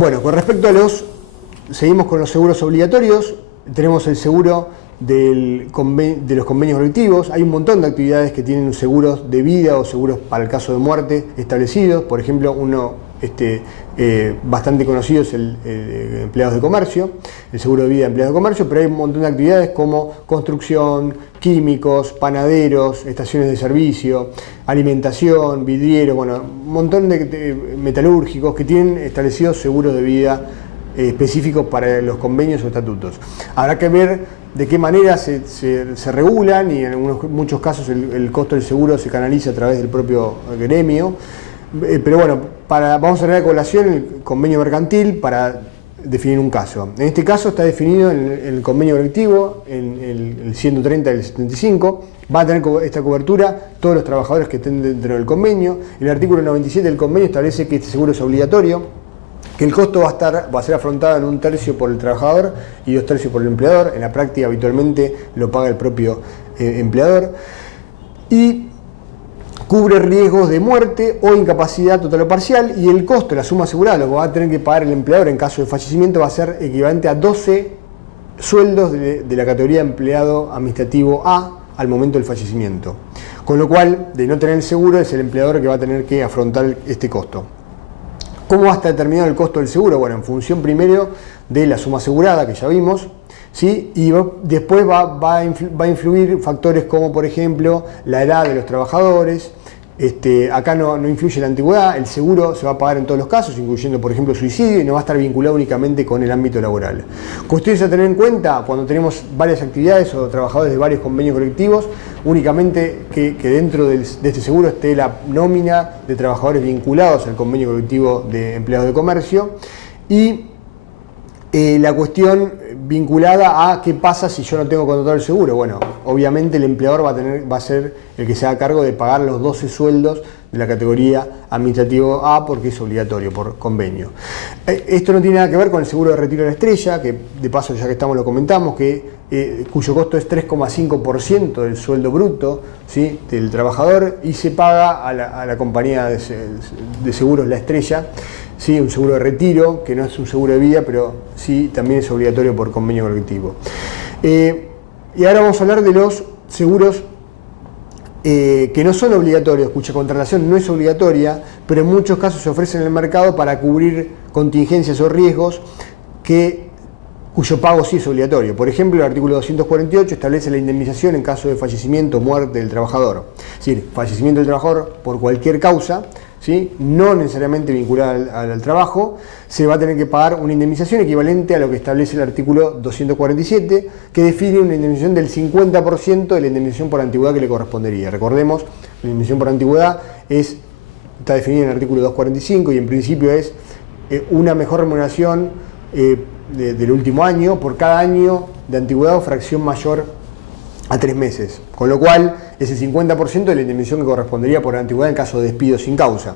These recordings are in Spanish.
Bueno, con respecto a seguimos con los seguros obligatorios, tenemos el seguro de los convenios colectivos. Hay un montón de actividades que tienen seguros de vida o seguros para el caso de muerte establecidos. Por ejemplo, uno bastante conocido es el empleados de comercio, el seguro de vida de empleados de comercio, pero hay un montón de actividades como construcción, químicos, panaderos, estaciones de servicio, alimentación, vidrieros, bueno, un montón de metalúrgicos que tienen establecidos seguros de vida específicos para los convenios o estatutos. Habrá que ver de qué manera se regulan, y en muchos casos el costo del seguro se canaliza a través del propio gremio. Pero bueno, vamos a traer a colación el convenio mercantil para definir un caso. En este caso está definido en el convenio colectivo, en el 130 del 75, va a tener esta cobertura todos los trabajadores que estén dentro del convenio. El artículo 97 del convenio establece que este seguro es obligatorio, que el costo va a ser afrontado en 1/3 por el trabajador y 2/3 por el empleador. En la práctica habitualmente lo paga el propio empleador. Y cubre riesgos de muerte o incapacidad total o parcial, y el costo, la suma asegurada, lo que va a tener que pagar el empleador en caso de fallecimiento, va a ser equivalente a 12 sueldos de la categoría empleado administrativo A al momento del fallecimiento. Con lo cual, de no tener el seguro, es el empleador que va a tener que afrontar este costo. ¿Cómo va a estar determinado el costo del seguro? Bueno, en función primero de la suma asegurada, que ya vimos, ¿sí? Y después va a influir factores como, por ejemplo, la edad de los trabajadores. Acá no influye la antigüedad. El seguro se va a pagar en todos los casos, incluyendo, por ejemplo, suicidio, y no va a estar vinculado únicamente con el ámbito laboral. Cuestiones a tener en cuenta cuando tenemos varias actividades o trabajadores de varios convenios colectivos: únicamente que dentro de este seguro esté la nómina de trabajadores vinculados al convenio colectivo de empleados de comercio, y la cuestión vinculada a qué pasa si yo no tengo contratado el seguro. Bueno, obviamente el empleador va a ser el que se haga cargo de pagar los 12 sueldos de la categoría administrativo A, porque es obligatorio por convenio. Esto no tiene nada que ver con el seguro de retiro de la estrella, que de paso, ya que estamos, lo comentamos, cuyo costo es 3,5% del sueldo bruto, ¿sí?, del trabajador, y se paga a la compañía de seguros La Estrella. Sí, un seguro de retiro, que no es un seguro de vida, pero sí también es obligatorio por convenio colectivo. Y ahora vamos a hablar de los seguros que no son obligatorios, cuya contratación no es obligatoria, pero en muchos casos se ofrecen en el mercado para cubrir contingencias o riesgos cuyo pago sí es obligatorio. Por ejemplo, el artículo 248 establece la indemnización en caso de fallecimiento o muerte del trabajador. Es decir, fallecimiento del trabajador por cualquier causa, ¿sí?, no necesariamente vinculada al trabajo, se va a tener que pagar una indemnización equivalente a lo que establece el artículo 247, que define una indemnización del 50% de la indemnización por antigüedad que le correspondería. Recordemos, la indemnización por antigüedad está definida en el artículo 245 y en principio es una mejor remuneración del último año por cada año de antigüedad o fracción mayor a 3 meses, con lo cual es el 50% de la indemnización que correspondería por antigüedad en caso de despido sin causa.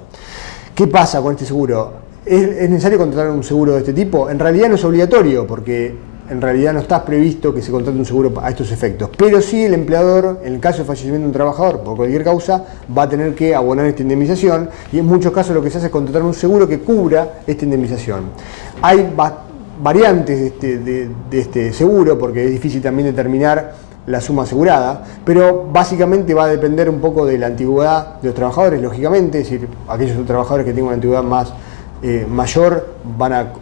¿Qué pasa con este seguro? ¿Es necesario contratar un seguro de este tipo? En realidad no es obligatorio, porque en realidad no está previsto que se contrate un seguro a estos efectos, pero sí el empleador, en el caso de fallecimiento de un trabajador por cualquier causa, va a tener que abonar esta indemnización, y en muchos casos lo que se hace es contratar un seguro que cubra esta indemnización. Hay variantes de este seguro, porque es difícil también determinar la suma asegurada, pero básicamente va a depender un poco de la antigüedad de los trabajadores, lógicamente. Es decir, aquellos trabajadores que tengan una antigüedad mayor van a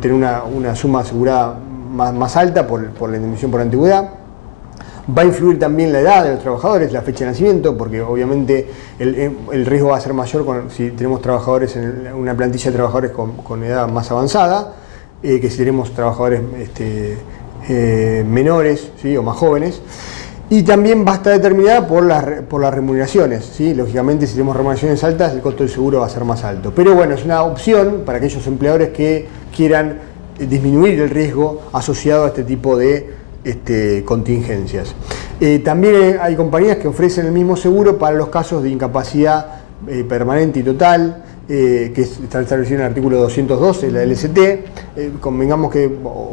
tener una suma asegurada más alta por la indemnización por antigüedad. Va a influir también la edad de los trabajadores, la fecha de nacimiento, porque obviamente el riesgo va a ser mayor si tenemos trabajadores en una plantilla de trabajadores con edad más avanzada, que si tenemos trabajadores menores, ¿sí?, o más jóvenes. Y también va a estar determinada por las remuneraciones, ¿sí? Lógicamente, si tenemos remuneraciones altas, el costo del seguro va a ser más alto. Pero bueno, es una opción para aquellos empleadores que quieran disminuir el riesgo asociado a este tipo de contingencias. También hay compañías que ofrecen el mismo seguro para los casos de incapacidad permanente y total, que está establecido en el artículo 212 de la LST.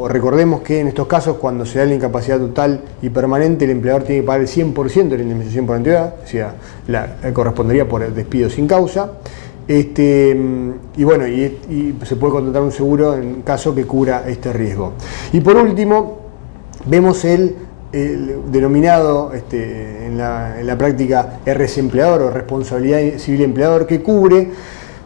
Recordemos que en estos casos, cuando se da la incapacidad total y permanente, el empleador tiene que pagar el 100% de la indemnización por antigüedad, o sea, correspondería por despido sin causa. Y bueno, y se puede contratar un seguro en caso que cubra este riesgo. Y por último, vemos el denominado en la práctica RC Empleador o Responsabilidad Civil Empleador, que cubre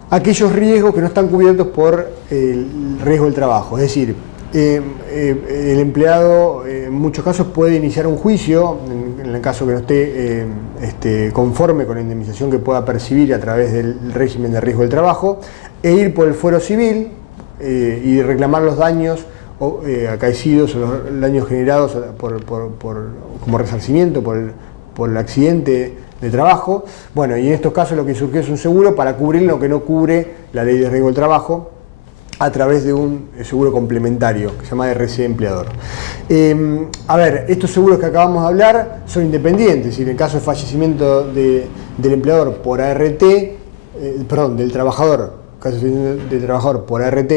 aquellos riesgos que no están cubiertos por el riesgo del trabajo. Es decir, el empleado en muchos casos puede iniciar un juicio, en el caso que no esté conforme con la indemnización que pueda percibir a través del régimen de riesgo del trabajo, e ir por el fuero civil y reclamar los daños acaecidos o los daños generados como resarcimiento por el accidente de trabajo. Bueno, y en estos casos lo que surgió es un seguro para cubrir lo que no cubre la ley de riesgo del trabajo a través de un seguro complementario que se llama RC Empleador. A ver, estos seguros que acabamos de hablar son independientes, y en el caso de fallecimiento del empleador por ART, del trabajador, caso de trabajador por ART,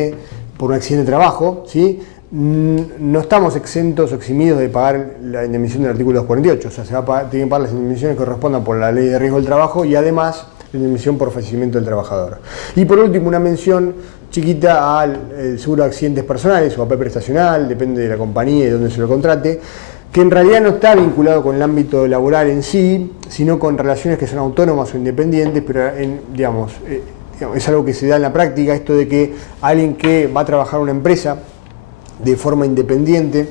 por un accidente de trabajo, ¿sí? No estamos exentos o eximidos de pagar la indemnización del artículo 248, o sea, tienen que pagar las indemnizaciones que correspondan por la ley de riesgo del trabajo y además la indemnización por fallecimiento del trabajador. Y por último, una mención chiquita al seguro de accidentes personales o AP prestacional, depende de la compañía y de dónde se lo contrate, que en realidad no está vinculado con el ámbito laboral en sí, sino con relaciones que son autónomas o independientes, pero es algo que se da en la práctica, esto de que alguien que va a trabajar en una empresa de forma independiente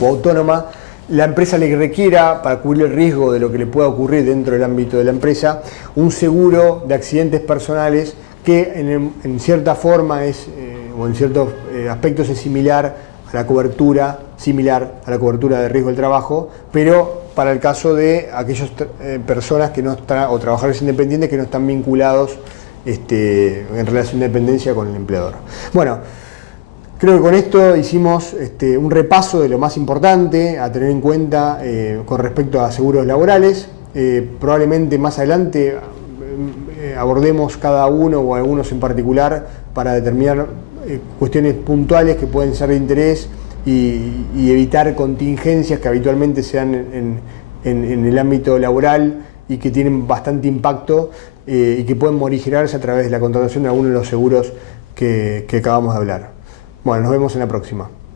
o autónoma, la empresa le requiera, para cubrir el riesgo de lo que le pueda ocurrir dentro del ámbito de la empresa, un seguro de accidentes personales que en cierta forma o en ciertos aspectos es similar a la cobertura de riesgo del trabajo, pero para el caso de aquellas personas que no están, o trabajadores independientes que no están vinculados en relación de dependencia con el empleador. Bueno, creo que con esto hicimos un repaso de lo más importante a tener en cuenta con respecto a seguros laborales. Probablemente más adelante abordemos cada uno o algunos en particular para determinar cuestiones puntuales que pueden ser de interés y evitar contingencias que habitualmente se dan en el ámbito laboral y que tienen bastante impacto y que pueden morigerarse a través de la contratación de algunos de los seguros que acabamos de hablar. Bueno, nos vemos en la próxima.